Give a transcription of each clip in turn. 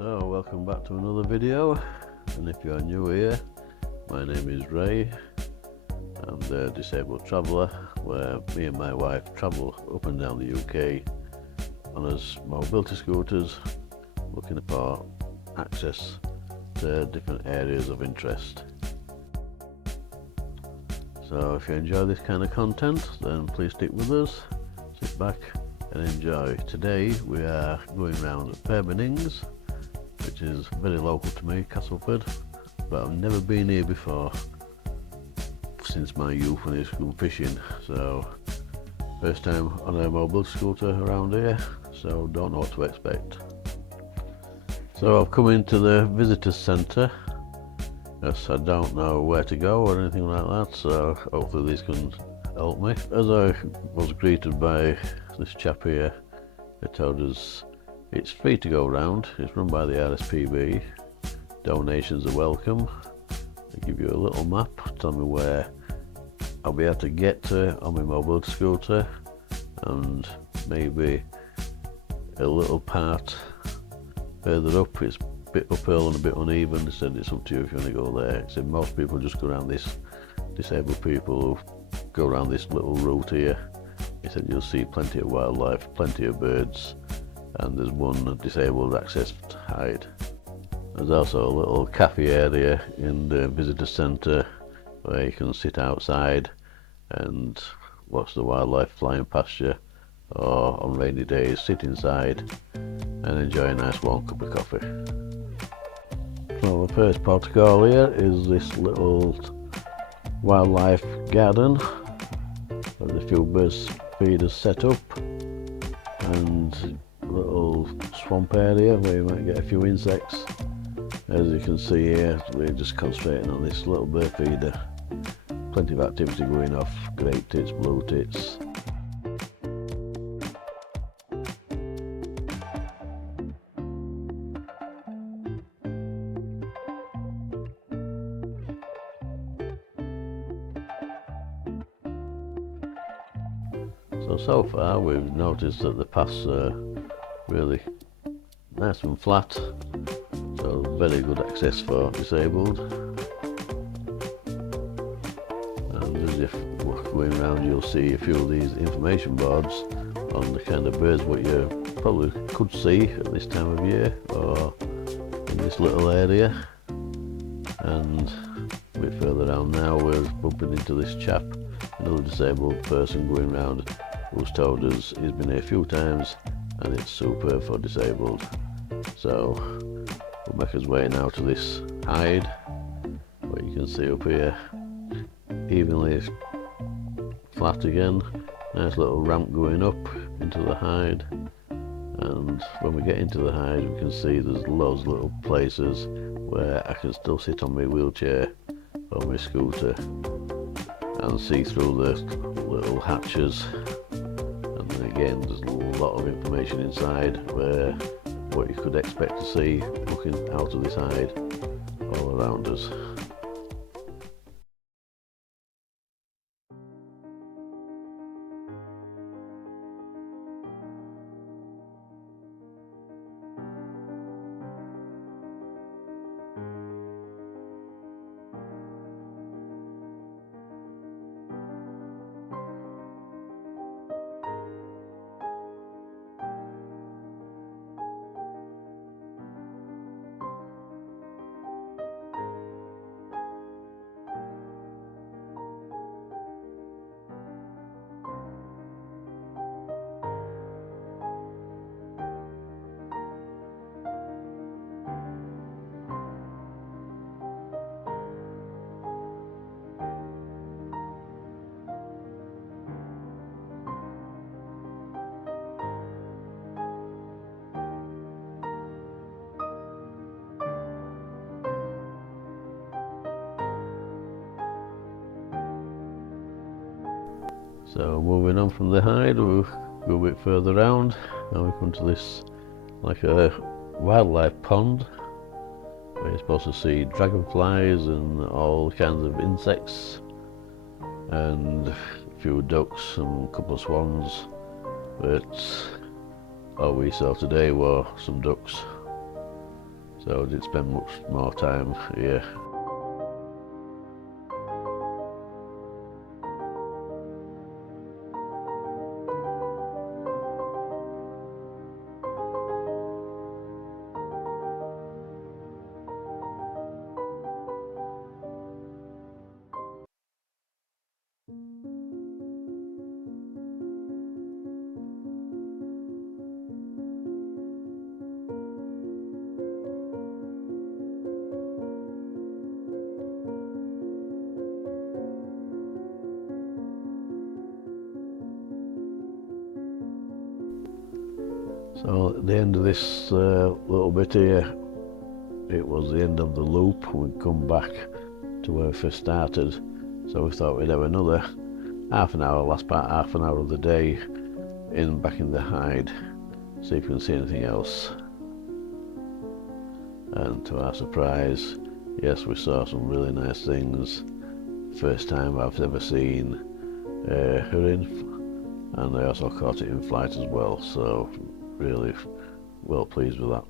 So welcome back to another video, and if you are new here, my name is Ray. I'm the disabled traveller, where me and my wife travel up and down the UK on us mobility scooters, looking for access to different areas of interest. So if you enjoy this kind of content, then please stick with us, sit back and enjoy. Today we are going around Fairburn Ings, which is very local to me, Castleford, but I've never been here before since my youth when I used to go fishing. So first time on a mobile scooter around here, so don't know what to expect. So I've come into the visitor centre, as I don't know where to go or anything like that, so hopefully these can help me. As I was greeted by this chap here, they told us it's free to go round, it's run by the RSPB, donations are welcome. They give you a little map, tell me where I'll be able to get to on my mobile scooter, and maybe a little part further up, it's a bit uphill and a bit uneven. They said it's up to you if you want to go there. They said most people just go around this, disabled people who go around this little route here. He said you'll see plenty of wildlife, plenty of birds, and there's one disabled access hide. There's also a little cafe area in the visitor centre where you can sit outside and watch the wildlife flying past you, or on rainy days sit inside and enjoy a nice warm cup of coffee. So the first port of call here is this little wildlife garden where a few bird feeders set up, and little swamp area where you might get a few insects. As you can see here, we're just concentrating on this little bird feeder. Plenty of activity going off, great tits, blue tits. So far we've noticed that the paths are really nice and flat, so very good access for disabled. And as if going around, you'll see a few of these information boards on the kind of birds what you probably could see at this time of year or in this little area. And a bit further down now we're bumping into this chap, another disabled person going around, who's told us he's been here a few times and it's superb for disabled. So we'll make us way now to this hide, what you can see up here, evenly flat again, nice little ramp going up into the hide. And when we get into the hide, we can see there's loads of little places where I can still sit on my wheelchair or my scooter and see through the little hatches. Again, there's a lot of information inside where what you could expect to see looking out of this hide all around us. So moving on from the hide, we'll go a bit further round and we come to this like a wildlife pond where you're supposed to see dragonflies and all kinds of insects, and a few ducks and a couple of swans, but all we saw today were some ducks. so I didn't spend much more time here. So at the end of this little bit here, it was the end of the loop. We'd come back to where we first started, so we thought we'd have another half an hour, last part half an hour of the day back in the hide, see if we can see anything else. And to our surprise, yes, we saw some really nice things. First time I've ever seen herring, and I also caught it in flight as well, so really well pleased with that.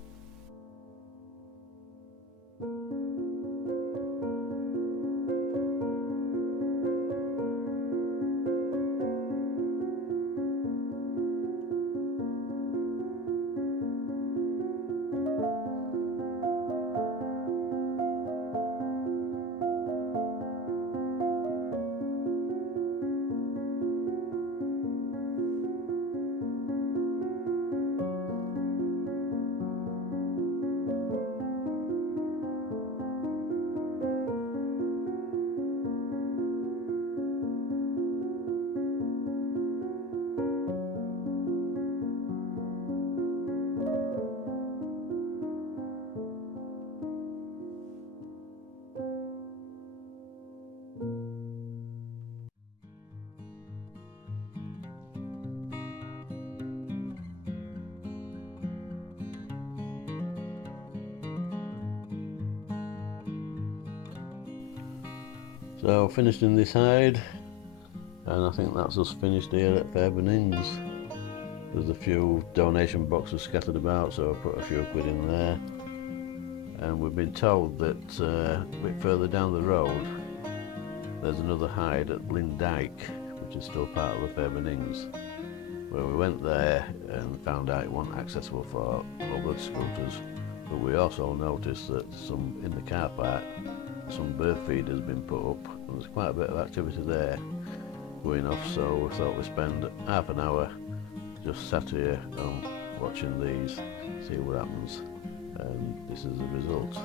So finished in this hide, and I think that's us finished here at Fairburn Ings. There's a few donation boxes scattered about, so I put a few quid in there. And we've been told that a bit further down the road there's another hide at Lynn Dyke, which is still part of the Fairburn Ings. Well, we went there and found out it wasn't accessible for mobile scooters, but we also noticed that in the car park some bird feed has been put up, and there's quite a bit of activity there going off, so we thought we'd spend half an hour just sat here and watching these, see what happens, and this is the result.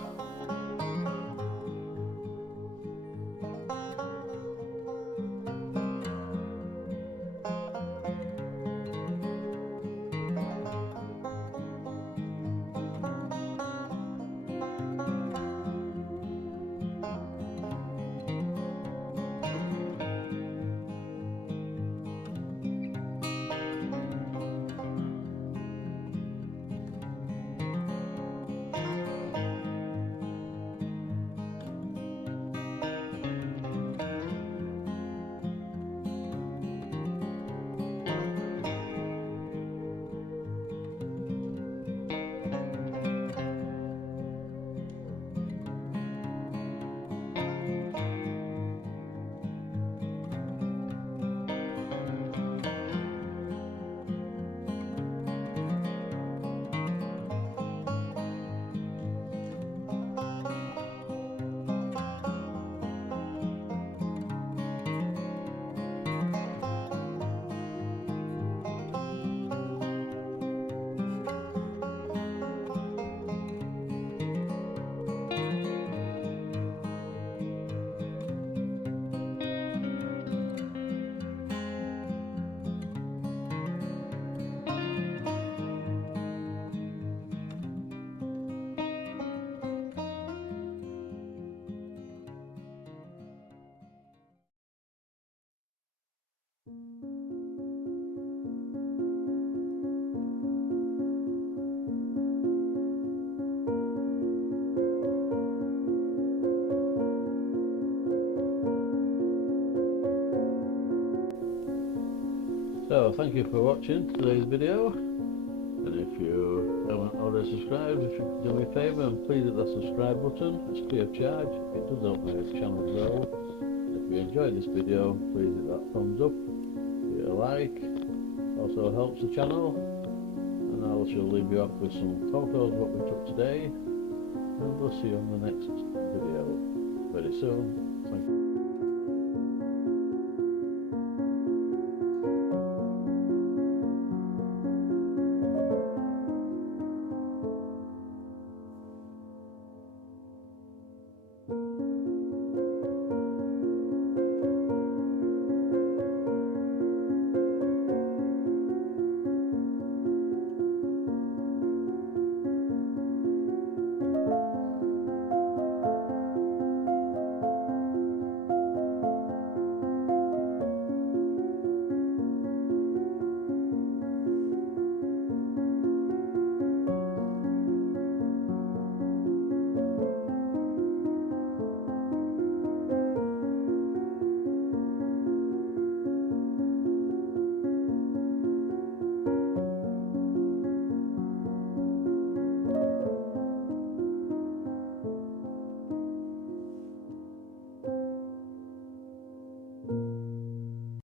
So thank you for watching today's video, and if If you haven't already subscribed, if you could do me a favour and please hit that subscribe button. It's free of charge. It does help my channel grow. If you enjoyed this video, please hit that thumbs up, give it a like. Also helps the channel. And I shall leave you off with some photos of what we took today. And we'll see you on the next video very soon. Thank you.